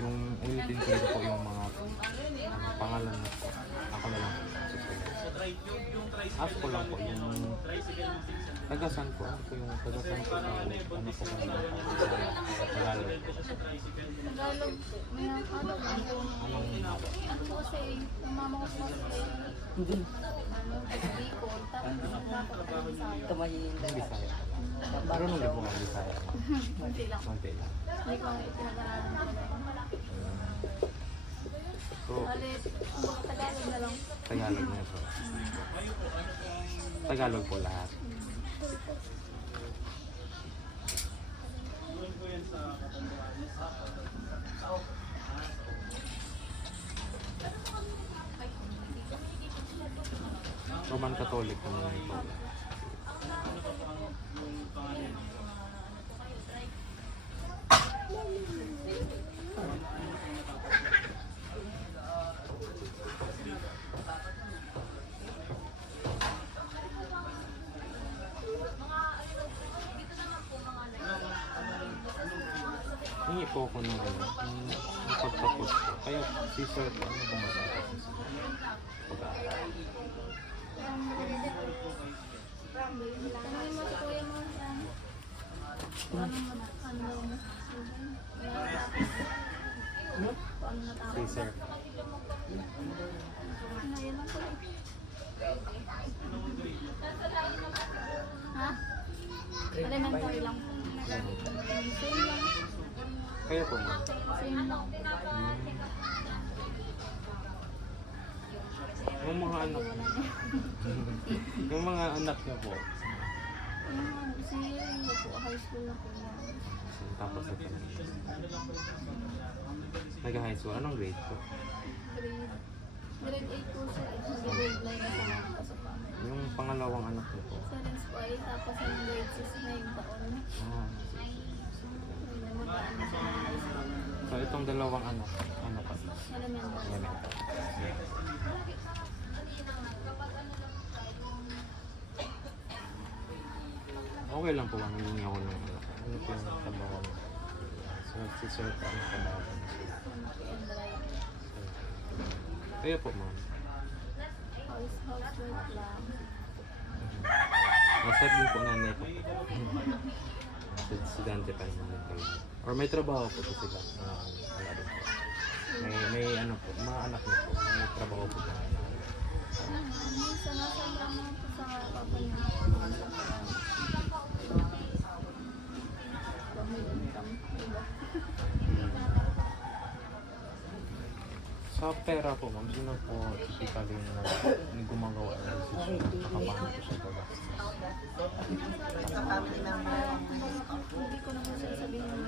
Yung ulitin ko rin po yung mga pangalan na po. Ako na lang po. Ask ko lang po yung tagasan po. Ano po yung tagasan po? Ano po kung Tagalog? Tagalog po. May ano lang po. Anong Ano po kasi, yung mama ko po kasi, ano, Bicol. Tapos dapat po sa akin. Tumayin. Bisaya? Marunong din po nga Bisaya. Kunti lang. Konti lang. Hindi ko ang itinag-aralan talaga. So, Balit, ang mga Tagalog na lang. Tagalog na po. Tagalog po lahat. Roman Catholic naman po. Hingi po ako ng ano, yung pagtapos ko. Kaya si Sir, ano ba masasabi si Sir? Pag-aaral. Tanongin mo si Kuya mo sa ano natapos. Si Sir. Ngayon lang po eh. Ha? Elementary lang po. Same lang. Kaya po ma'am. Same lang. Yung mga anak niyo. Yung mga anak niyo po. Yung ano, si Rio po, high school na po niya. Tapos ito na. Nag-high school. Anong grade po? Grade 8 po siya. Grade 9 na siya nakapasok. Yung pangalawang anak niyo po. Sa Lens po ay tapos ng grade 6 na yung taon. Ah, Namagaan na siya ng high school. so itong dalawang anak, ano pa? Elementary. Elementary. Okay lang po ang hindi ako ng ano. Ano po yung trabaho mo? So, si Sir po ang trabaho mo. And drive. Kaya po ma'am. Housework lang. Masabi din po nanay ko. Estudyante pa naman kayo. Or may trabaho po po sila. Wala din po. May ano po, mga anak niyo po. May trabaho po po. Minsan nasa lang po sa papa niya. May income. Diba? Sa pera po ma'am, sino po typically na gumagawa ng decision? Nakapahan po siya ito ba? Hindi ko na po siya sabihin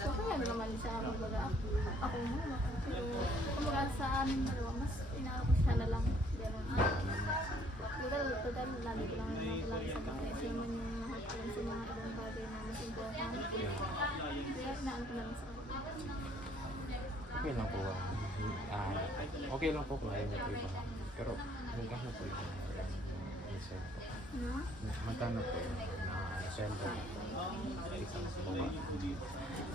so kaya naman sa amin baga ako muna pero kumbaga sa amin dalawa mas inaano ko siya na lang gano'n total lagi ko lang naman lagi sa mga kasi naman yung nakakalam sa mga ibang bagay na mas important kaya naan ko lang sa ako Okay lang po. Okay lang po kung ayaw niyo po iba. Pero magkano po yung sir po? no? Magkano po yung sweldo isang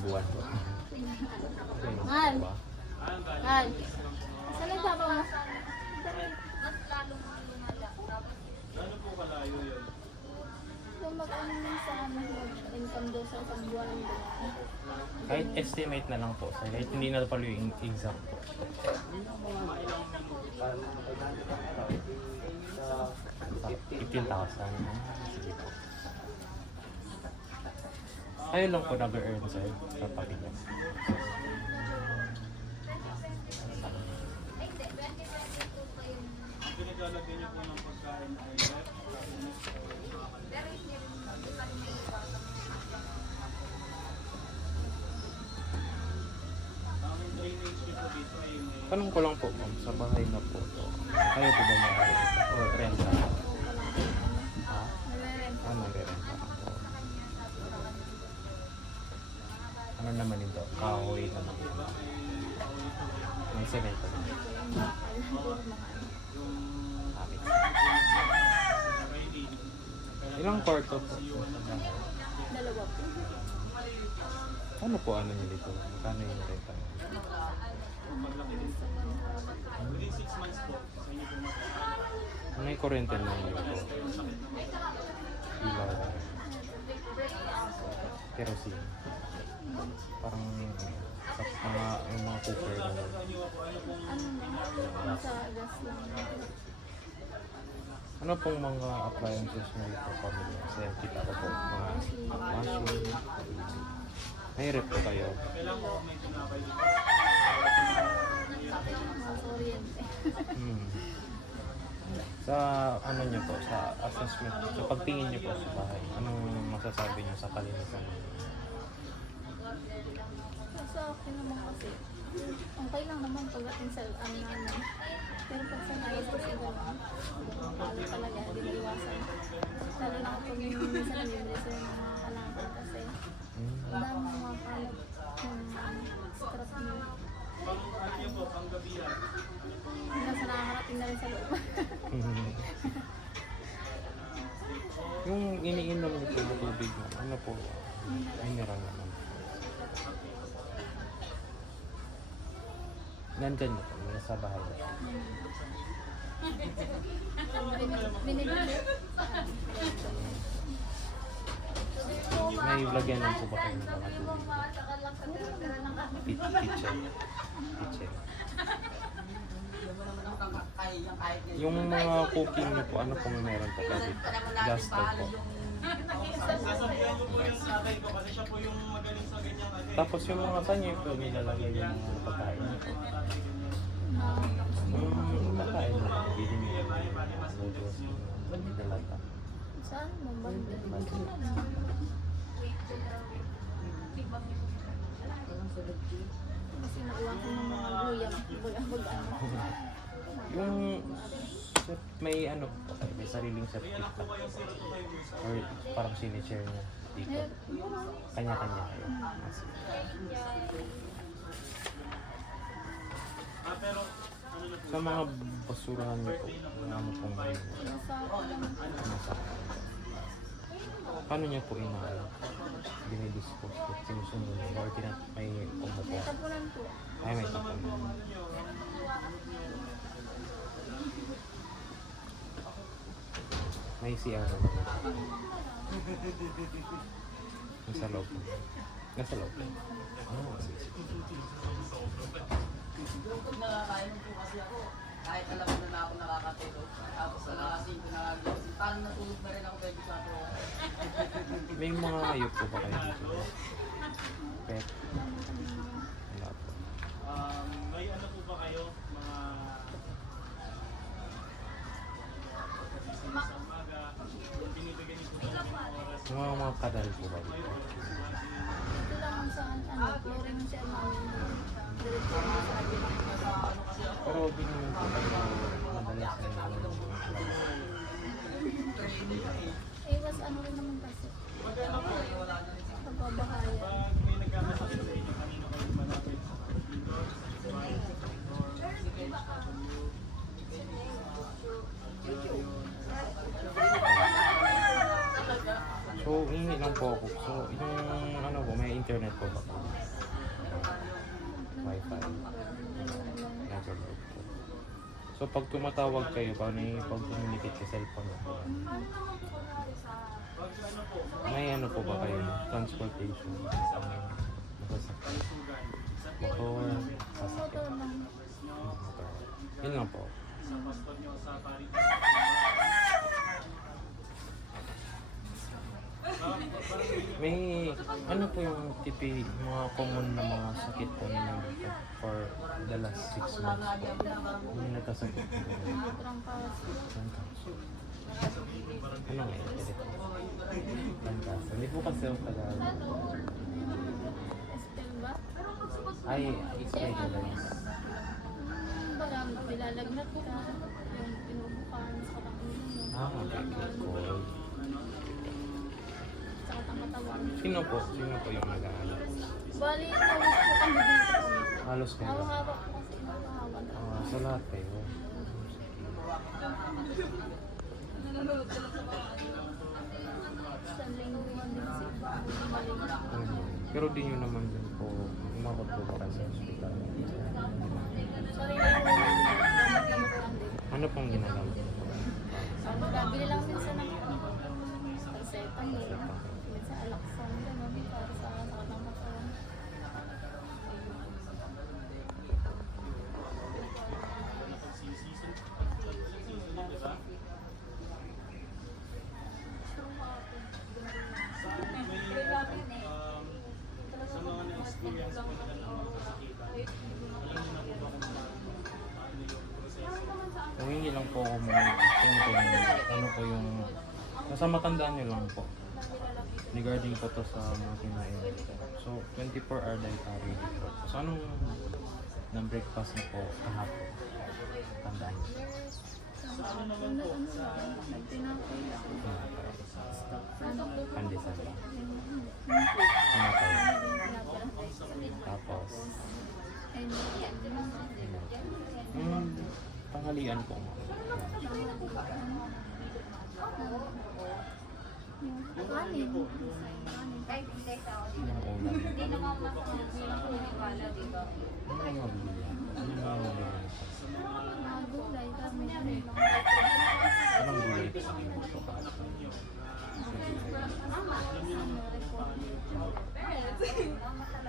buwan po? Okay lang Mahal. po ba? Mahal saan nagpapa mo? Yung mag-ano lang sa amin mag-income daw sa isang buwan Kahit estimate na lang po. Kahit hindi na pala yung exact po. 15,000. Sige po. Kayo lang po nag-earn sir sa Pilipinas. Tanong ko lang po ma'am, sa bahay na po to. Kayo po ba may-ari dito? Or renta? Ha? nare-rent. Nagre-renta lang po. Ano naman ito? Kahoy naman ito. May semento naman. Kapit. Ilang kwarto po? Dalawa po. Ano po ano niyo dito? Magkano yung renta? Within 6 months po, sa inyo po May kuryente na niyo po. Ilaw. Kerosene. Parang sa mga cooker na yun. Ano na, sa gas lang. Ano pong mga appliances niyo dito pamilya? Kasi kita ko po mga washing. May rep po kayo. Mga kuryente. Hmm. Sa ano niyo po, sa assessment, sa pagtingin niyo po sa bahay, anong masasabi niyo sa kalinisan? Sa akin naman kasi, okay lang naman pagdating sa ano namin. Pero pag sa nais kasi gano'n, talo talaga, hindi na iwasan. Lalo na kapag yung minsan namimili sila ng mga kalangkan kasi ang dami ng mga kamot ng scrap nyo. Hanggang sa nakakarating na rin sa loob. Yung iniinom niyo po na tubig mo, ano po? Mineral naman. Nandyan niyo po, nasa bahay. Binibili. May lagyan lang po ba kayo ng mga tubig? Kitchen. Yung mga cooking niyo po, ano pong meron po kayo dito? Gas stove po. Sasabihan niyo po yung tatay ko kasi siya po yung magaling sa ganyang ano. Tapos yung mga sanya po nilalagay yung mga pagkain niyo po. Yung pagkain niyo, bili niyo yung noodles, yung dalata. Saan mo ba? Kasi nakuha ko ng mga guyang. Baga-baga ano. Yung may ano po, may sariling septic tank po ba? Or parang sinishare niya dito? Kanya-kanya kayo. Sa mga basurahan niyo po, ano pong Nasa ako lang. paano niyo po dinedispose po? Sinusunod niyo? Or may pumupo? May tapunan po. Ay, may tapunan. May CR naman. Nasa loob. Nasa loob. Oh, sige. Kung nakakainom po kasi ako, kahit alam ko na ako nakakatulog, tapos nakakasing ko nakagising, parang natulog na rin ako 24 hours. May mga hayop po ba kayo dito? Pet? Wala po. May ano po ba kayo? Mga gising sa umaga, binibigyan niyo po ba ng oras? Mga kadal po ba dito? Ito lang sa ano, flooring siya namin. Diretso mo sa atin. Pero ganyan po kayo madalas na yung Iwas ano rin naman kasi. Pagbabahayan. Pag may nagkakasakit sa inyo, kanino kayo malapit? Dito? Sa bahay? So, hingi lang po ako. So, yung ano po, may internet po ba po? Wi-Fi. Network po. So, pag tumatawag kayo, paano yung pag-communicate sa cellphone po? May ano po ba kayo? Transportation? Masasakyan? Motor? Motor Sasakyan? lang. Motor. Yun lang po. Sa pastor niyo sa pari. May ano po yung mga common na mga sakit po ninyo dito for the last 6 months po? Yung nagkasakit po. Trangkas. Ano nga yun? Trangkas. Hindi po kasi ako Tagalog. Estel ba? Ay, explain ko lang. Baga, nilalagnat ka. Yung pinubukan sa katawan mo. Okay, cool. Sa katawan. Sino po? Sino po yung nag-aaral? Bali, tawag po kami dito. Halos kayo. Hawak-hawak po kasi hawak-hawak. Sa lahat kayo. Nanonood ka lang sa mga isang linggo din si Bumalik. Ano yun? Pero di nyo naman din po umabot po ba kayo sa hospital? Sorry na po, gamot-gamot lang din. Ano pong ginagawa? Nabili lang minsan ng paracetamol, minsan Alaxan, gano'n, para sa sakit ng katawan. Sa mga na-experience po nila ng mga kasakitan, alam niyo na po ba kung paano yung proseso? Humingi lang po ako mga ano po yung nasa matandaan nyo lang po regarding po to sa mga kinain. So 24-hour dietary po. So anong ng breakfast niyo po kahapon? Tandaan niyo. Nagtinapay lang. Pandesal lang. Ano po? Tapos tanghalian po. Kanin. Yung ulam. Ano yung mabili? Ano yung mabili? Mga gulay, kami lang. Anong gulay po ang yung gusto ka?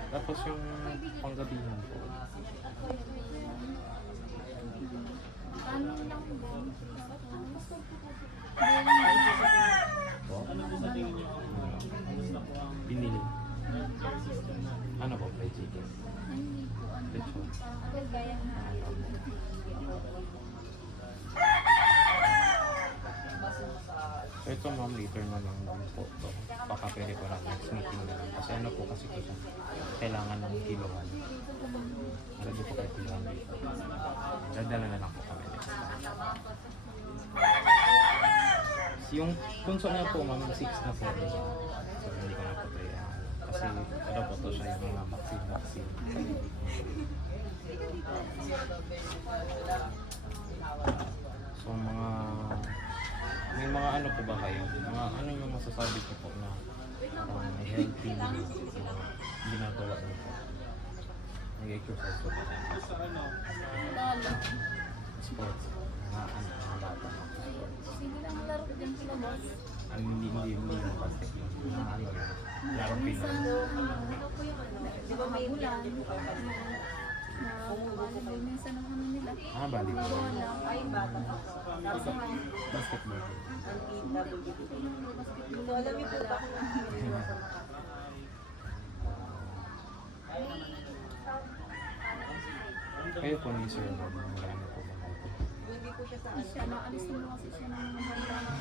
Tapos yung panggabihan po. Kanin lang din. Po? Ano po sa tingin niyo ang gusto po ang Binili. healthcare system natin? Ano po? Fried chicken. Hindi po. Lechon. Parang gaya na. So ito ma'am, later na lang po to. Baka pwede ko na next meeting na lang. Kasi ano po kasi ito siya. Kailangan ng kilohan. Alam niyo po kayo kilohan dito. Dadala na lang po kami next time. Yung punso niya po ma'am, 6 na po. So hindi ko na po ito yan. Kasi ano po to siya yung mga vaccine. So mga may mga ano po ba kayo? Mga ano yung masasabi ko po na healthy na ginagawa niyo po? Nag-exercise po ba? Sa ano, Lalo. Sports? Mga ano, mga bata. Sige lang laro dyan sa labas. Hindi yung basketball. Mga ano, laro Minsan, Pinoy. di ba may ulan? Na volleyball minsan ang ano nila. Volleyball. Bola. Ay, bata. Basketball. Kayo po ni Sir Rob, marami po ba kayo? Siya, naalis na mo kasi siya ng mga banda na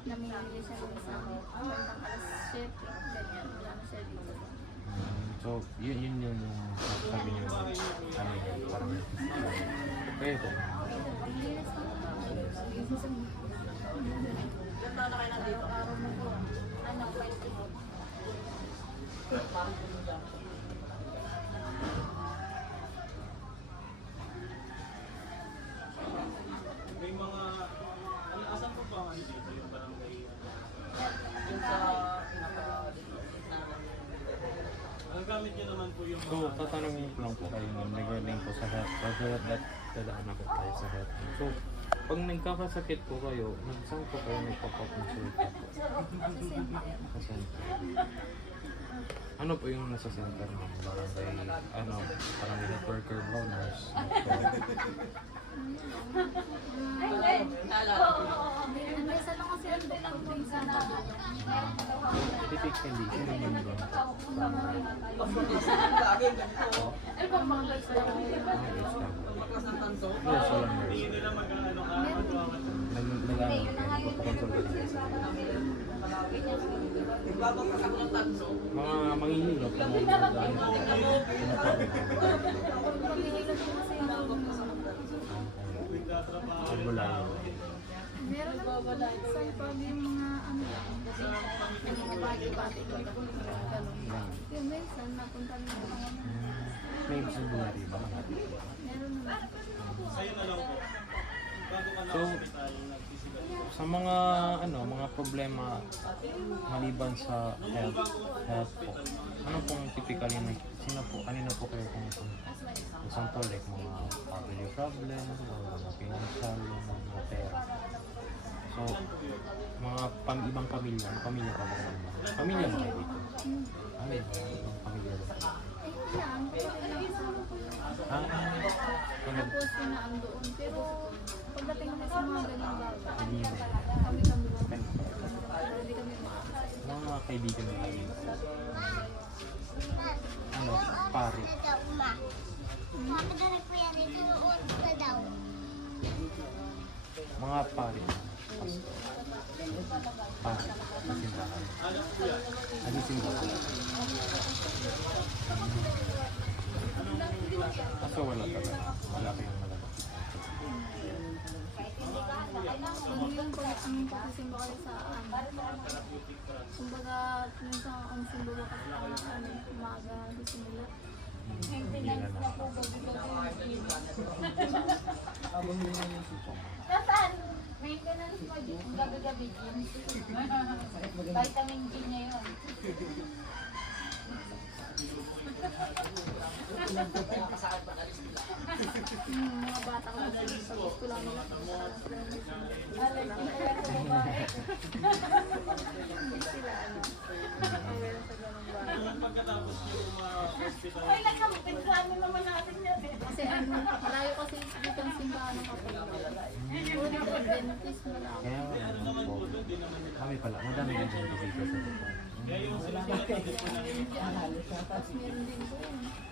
namimili siya ng isang bandang alas 7. Ganyan, wala na siya dito. So, yun yung sabi niyo ano yun, parang kayo po. Yes, araw-araw na po. Ano, 20. may mga, ano, asan po ba ang ano dito? Yung barangay, Yung sa ang gamit niyo naman po yung So, tatanungin ko lang po kayo nun regarding po sa health. Dadaan na po tayo sa health. So, pag nagkakasakit po kayo, saan po kayo nagpapakonsulta po? Sa center. Ano po yung nasa center mo? Barangay, ano, parang health worker ba, nurse? Minsan lang kasi ang doktor minsan na Specific condition naman ba? ang mga guys na Yes, tanso. nurse walang nurse. hindi nila mag-ano ka, Igbabagpas ako ng tanso. Mga manghihilot na mga daan po. nagtatrabaho. Pagbulayo. meron naman sa pag yung mga ano yung mga bati-bati ko yung minsan napunta rin ako ng May February ba? meron naman Sa'yo na lang po. So, sa mga mga problema maliban sa health po, ano pong typically kanina po kayo kung example like mga family problem o mga financial, mga pera. So, mga ibang pamilya pa ba kayo? Pamilya ba kayo dito? Ay, ibang pamilya ba? Yan, pero lang kasama ko yun. Tapos sinaan doon. Pero pagdating naman sa mga ganyan bagay, kami lang. Hindi kami makakasaya. Mga kaibigan na kayo. Pare. Mga pare. Pare. Sa simbahan. Ano simbahan? Kaso wala talaga. Wala kayong malabas. Kung yung pagsisimba kayo sa kumbaga, minsan ang simba ba kasi umaga nagsisimula. Maintenance na po. Nasaan? Maintenance mo din. Gabi-gabi din. Vitamin D niya yun. Mga bata ko sa gusto lang nila. Allergy na yan sa babae. Hindi sila aware sa ganung bagay. Pagkatapos yung hospital, Ay, nagkapit sa amin naman natin yan eh. Kasi malayo kasi dito ang simbahan ng kapatid. Puro dito dentist na lang. Kaya kami pala. Madami din dito sa Japan. kaya yung sila Tapos meron din doon.